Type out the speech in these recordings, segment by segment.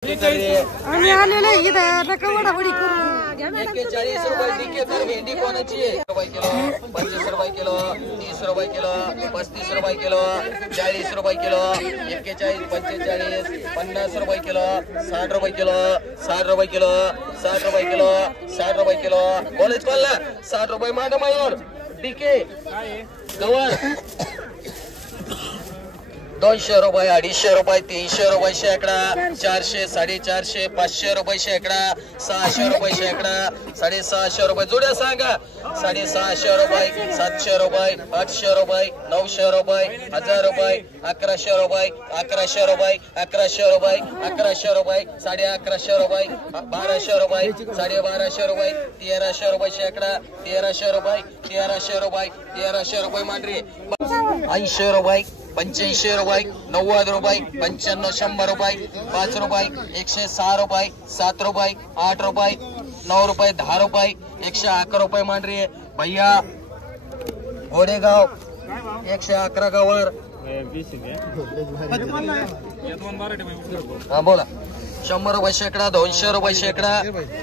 आम्ही आलेलो इथं नका वडावडी करू. 41 रुपये डीके तर भेंडी कोणाची आहे? रुपये किलो, 25 रुपये किलो, 30 रुपये किलो, 35 रुपये किलो, 40 रुपये किलो, 41, 45, 50 रुपये किलो, 60 रुपये किलो, 60 रुपये किलो, 60 रुपये किलो, 60 रुपये किलो. कॉलेज कोणला 60 रुपये माग मयूर डीके गवर 200 रुपये, 250 रुपये, 300 रुपये शेकडा, 400, 450, 500 रुपये शेकडा, 600 रुपये शेकडा, 650 रुपये जोड्या सांगा. 650 रुपये, 700 रुपये, 800 रुपये, 900 रुपये, 1000 रुपये, 1100 रुपये, 1100 रुपये, 1100 रुपये, 1100 रुपये, 1150 रुपये, 1200 रुपये, 1250 रुपये, 1300 रुपये शेकडा, 1300 रुपये, 1300 रुपये, 1300 रुपये मांडरी, 80 रुपये, 85 रुपये, 90 रुपये, 95, 100 रुपये, 5 रुपये, 106 रुपये, 7 रुपये, 8 रुपये, 9 रुपये, 10 रुपये, 111 रुपये मांडरी आहे भैया. घोडेगाव 111 गावर. हा बोला. 100 रुपये शेकडा, 200 रुपये शेकडा,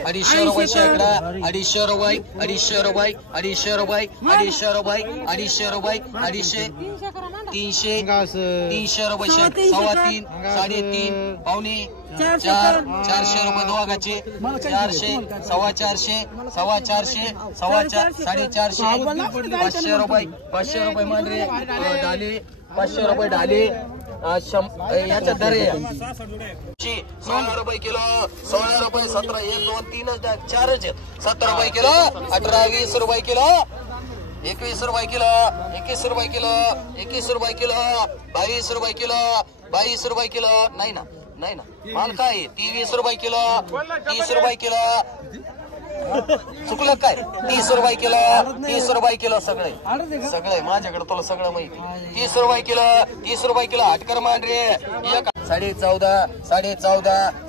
250 रुपये शेकडा, 250 रुपये, 250 रुपये, 250 रुपये, 250 रुपये, 250 रुपये, 250, 300, 300 रुपये शेकडा, 3.5, 3.5, पावणे 4, 400 रुपये दोघाचे, 400, 450, 450, 450, 500 रुपये, 500 रुपये मांडरे ढाली, 500 रुपये ढाली. याचा दर आहे 16 रुपये किलो, 16 रुपये, 17, 1, 2, 3, 4, 17 रुपये किलो, 18, 20 रुपये किलो, 21 रुपये किलो, 21 रुपये किलो, 21 रुपये किलो, 22 रुपये किलो, 22 रुपये किलो. नाही ना, नाही ना माल काय 23 रुपये किलो, 30 रुपये किलो. चुकलं काय? 30 रुपये किलो, 30 रुपये किलो. सगळे सगळे माझ्याकडे तुला सगळं माहिती. 30 रुपये किलो, 30 रुपये किलो. हटकर मांडरे 14,500,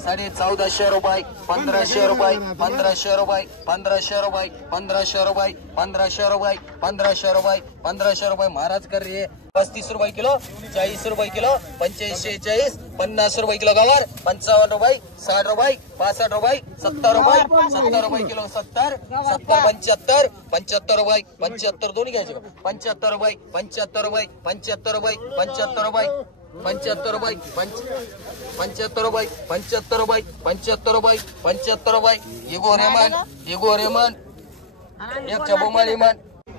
14,500 रुपये, 1,500 रुपये, 1,500 रुपये, 1,500 रुपये, 1,500 रुपये, 1,500 रुपये, 1,500 रुपये, 1,500 रुपये. महाराज कर रे 35 रुपये किलो, 40 रुपये किलो, 45, 40, 50 रुपये किलो गवार, 55 रुपये, 60 रुपये, 65 रुपये, 70 रुपये, 70 रुपये किलो, 70, 75, 75 रुपये, 75 दोन्ही घ्यायचे का? 75 रुपये, 75 रुपये, 75 रुपये, 75 रुपये, 75 रुपये, 75 रुपये, 75 रुपये, 75 रुपये, 75 रुपये. इगो रेमन एक चबुमाली मन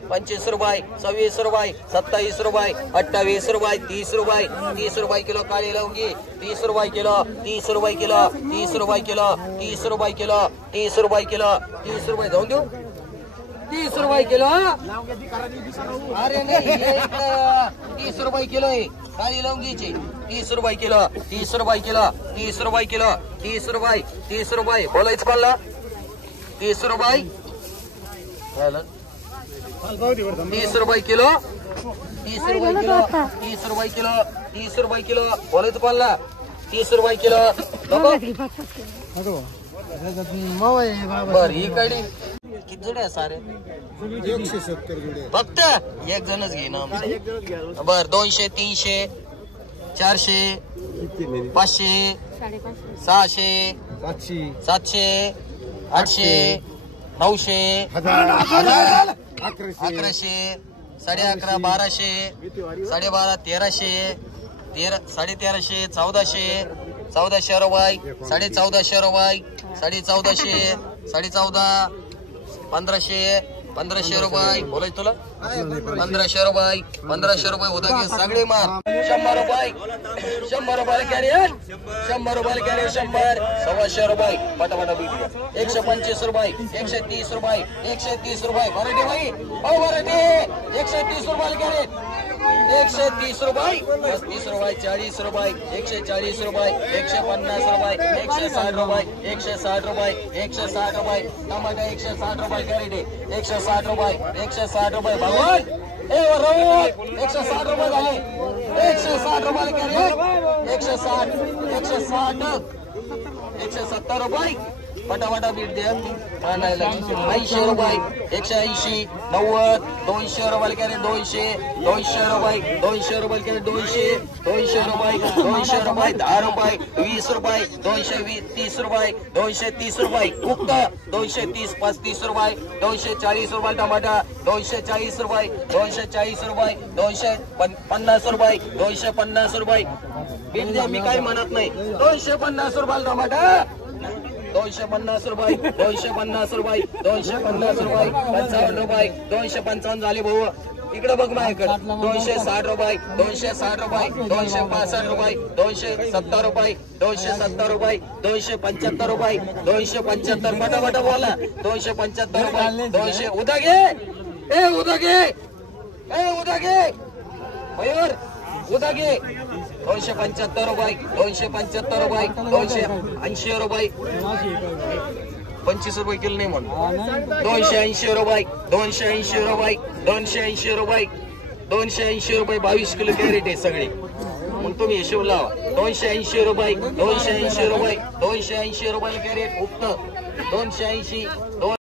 25 रुपये, 26 रुपये, 27 रुपये, 28 रुपये, 30 रुपये, 30 रुपये किलो काळी लवंगी, 30 रुपये किलो, 30 रुपये किलो, 30 रुपये किलो, 30 रुपये किलो, 30 रुपये किलो, 30 रुपये जाऊन देऊ. 30 रुपये किलो. अरे नाही 30 रुपये किलो आहे काळी लवंगीची. 30 रुपये किलो, 30 रुपये किलो, 30 रुपये किलो, 30 रुपये, 30 रुपये. बोलायचं कोणला? 30 रुपये 30 रुपये किलो, 30 रुपये किलो, 30 रुपये किलो, 30 रुपये किलो. बोलायचं कोणला? 30 रुपये किलो. बर ही कडी किती जुडे सारे? 170 जुडे फक्त. एक जणच घे ना. बर 200, 300, 400, 500, 600, 700, 800, 900, 1000, 1100, 11,500, 1200, 12,500, 1300, 13,500, 1400, 1400 रुपये, 14,500 रुपये, 14,500, 14,500, 1500, 1500 रुपये. बोलायचं तुला? 1500 रुपये, 1500 रुपये होता की सगळे माल. 100 रुपये, 100 रुपये कॅरियर, 100 रुपये कॅरियर, 100, 125 रुपये पटापटा बिकले. 125 रुपये, 130 रुपये, 130 रुपये. वराठी भाई ओ वराठी 130 रुपये कॅरियर, 130 रुपये, 35 रुपये, 40 रुपये, 140 रुपये, 150 रुपये, 160 रुपये, 160 रुपये, 160 रुपये. टमाटा 160 रुपये कॅरेट, 160 रुपये, 160 रुपये. भगवान ए वरून 160 रुपये झाले, 160 रुपये कॅरेट, 160, 160, 170 रुपये फटाफटा बीट द्या. 80 रुपये 180 90 200 रुपये कॅरेट 200 रुपये 200 रुपये कॅरेट 200 रुपये 200 रुपये 10 रुपये 20 रुपये 220 30 रुपये 230 रुपये कुक्त 230 35 रुपये 240 रुपये टमाटा 240 रुपये 240 रुपये 250 रुपये 250 रुपये बीट द्या. मी काही म्हणत नाही. 250 रुपये टमाटा 250 रुपये 250 रुपये 250 रुपये 55 रुपये 255 झाले भाऊ. इकडे बघ माझ्याकडे 260 रुपये 260 रुपये 265 रुपये 270 रुपये 270 रुपये 275 रुपये 275 फटाफट बोला. 275 रुपये 200 उद्या घे उद्या घे मयूर उद्या घे. 275 रुपये 275 रुपये 280 रुपये 25 रुपये किलो नाही म्हणून 280 रुपये 280 रुपये 280 रुपये 280 रुपये 22 किलो कॅरेट आहे सगळे. मग तुम्ही हिशोब लावा. 280 रुपये 280 रुपये 280 रुपये कॅरेट उक्त 280